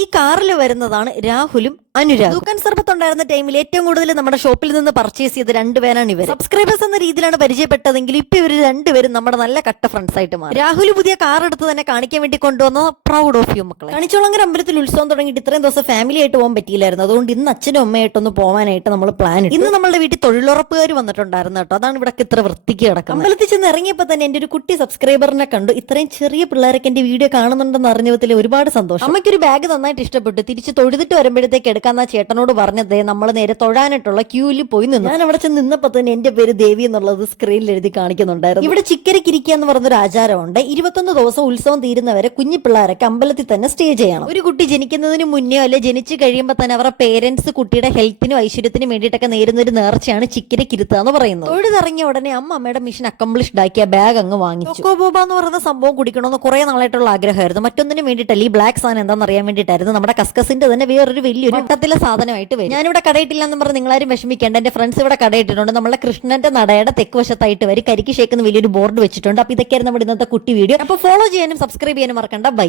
ഈ കാറിൽ വരുന്നതാണ് രാഹുലും അനുരാഗ്. ദുക്കാൻ സർബത്ത് ഉണ്ടായിരുന്ന ടൈമിൽ ഏറ്റവും കൂടുതൽ നമ്മുടെ ഷോപ്പിൽ നിന്ന് പർച്ചേസ് ചെയ്ത രണ്ടുപേരാണ് ഇവർ. സബ്സ്ക്രൈബേഴ്സ് എന്ന രീതിയിലാണ് പരിചയപ്പെട്ടതെങ്കിൽ ഇപ്പൊ ഇവർ രണ്ടുപേരും നമ്മുടെ നല്ല കട്ട ഫ്രണ്ട്സ് ആയിട്ട് മാറി. രാഹുൽ പുതിയ കാർ എടുത്ത് തന്നെ കാണിക്കാൻ വേണ്ടി കൊണ്ടുവന്ന പ്രൗഡ് ഓഫ് യു മക്കളെ. കണിച്ചോളങ്ങര അമ്പലത്തിൽ ഉത്സവം തുടങ്ങിയിട്ട് ഇത്രയും ദിവസം ഫാമിലി ആയിട്ട് പോകാൻ പറ്റിയില്ലായിരുന്നു. അതുകൊണ്ട് ഇന്ന് അച്ഛനും അമ്മയായിട്ടൊന്ന് പോകാനായിട്ട് നമ്മൾ പ്ലാൻ ഇട്ടു. ഇന്ന് നമ്മുടെ വീട്ടിൽ തൊഴിലുറപ്പുകാർ വന്നിട്ടുണ്ടായിരുന്നു കേട്ടോ. അതാണ് ഇവിടെ ഇത്ര വൃത്തിക്ക് കിടക്കുന്നത്. അമ്പലത്തിൽ ചെന്ന് ഇറങ്ങിയപ്പോൾ തന്നെ എന്റെ ഒരു കുട്ടി സബ്സ്ക്രൈബറിനെ കണ്ടു. ഇത്രയും ചെറിയ പിള്ളേരൊക്കെ എന്റെ വീഡിയോ കാണുന്നുണ്ടെന്ന് അറിഞ്ഞതിൽ ഒരുപാട് സന്തോഷം. അമ്മയ്ക്കൊരു ബാഗ് നന്നായിട്ട് ഇഷ്ടപ്പെട്ടു. തിരിച്ച് തൊഴുതിട്ട് വരുമ്പോഴത്തേക്ക് എടുക്കാന്ന ചേട്ടനോട് പറഞ്ഞതേ നമ്മൾ നേരെ തൊഴാനായിട്ടുള്ള ക്യൂവിൽ പോയി നിന്നു. ഞാൻ അവിടെ ചെന്ന് നിന്നപ്പോ തന്നെ എന്റെ പേര് ദേവി എന്നുള്ളത് സ്ക്രീനിൽ എഴുതി കാണിക്കുന്നുണ്ടായിരുന്നു. ഇവിടെ ചിക്കരക്കിരിക്കുക എന്ന് പറഞ്ഞൊരു ആചാരമുണ്ട്. 21 ദിവസം ഉത്സവം തീരുന്നവരെ കുഞ്ഞു പിള്ളേരൊക്കെ അമ്പലത്തിൽ തന്നെ സ്റ്റേ ചെയ്യണം. ഒരു കുട്ടി ജനിക്കുന്നതിന് മുന്നേ അല്ലെ ജനിച്ചു കഴിയുമ്പോൾ തന്നെ അവരുടെ പേരൻസ് കുട്ടിയുടെ ഹെൽത്തിനും ഐശ്വര്യത്തിനും വേണ്ടിയിട്ടൊക്കെ നേരുന്ന ഒരു നേർച്ചയാണ് ചിക്കരക്കിരുത്തുക എന്ന് പറയുന്നത്. തൊഴുതിറങ്ങിയ ഉടനെ അമ്മയുടെ മിഷൻ അക്കംപ്ലിഷ്ഡ് ആക്കിയ ബാഗ് അങ്ങ് വാങ്ങിച്ചു. കൊക്കോബോബ എന്ന് പറയുന്ന സംഭവം കുടിക്കണമെന്ന് കുറെ നാളായിട്ടുള്ള ആഗ്രഹമായിരുന്നു. മറ്റൊന്നിനും വേണ്ടിയിട്ടല്ല, ഈ ബ്ലാക്ക് സാധനം എന്താണെന്ന് അറിയാൻ വേണ്ടിയിട്ടായിരുന്നു. നമ്മുടെ കസ്കസിന്റെ തന്നെ വേറൊരു വലിയൊരു വട്ടത്തിലെ സാധനമായിട്ട് വരും. ഞാനിവിടെ കടയിട്ടില്ലെന്ന് പറഞ്ഞ് നിങ്ങളാരും വിഷമിക്കേണ്ട. എന്റെ ഫ്രണ്ട്സ് ഇവിടെ കടയിട്ടിട്ടുണ്ട്. നമ്മളെ കൃഷ്ണന്റെ നടയുടെ തെക്ക് വശത്തായിട്ട് വരും കരിക്ക് ഷേക്ക് എന്ന് വലിയൊരു ബോർഡ് വെച്ചിട്ടുണ്ട്. അപ്പൊ ഇതൊക്കെയായിരുന്നു നമ്മുടെ ഇന്നത്തെ കുട്ടി വീഡിയോ. അപ്പൊ ഫോളോ ചെയ്യാനും സബ്സ്ക്രൈബ് ചെയ്യാനും മറക്കണ്ട. ബൈ.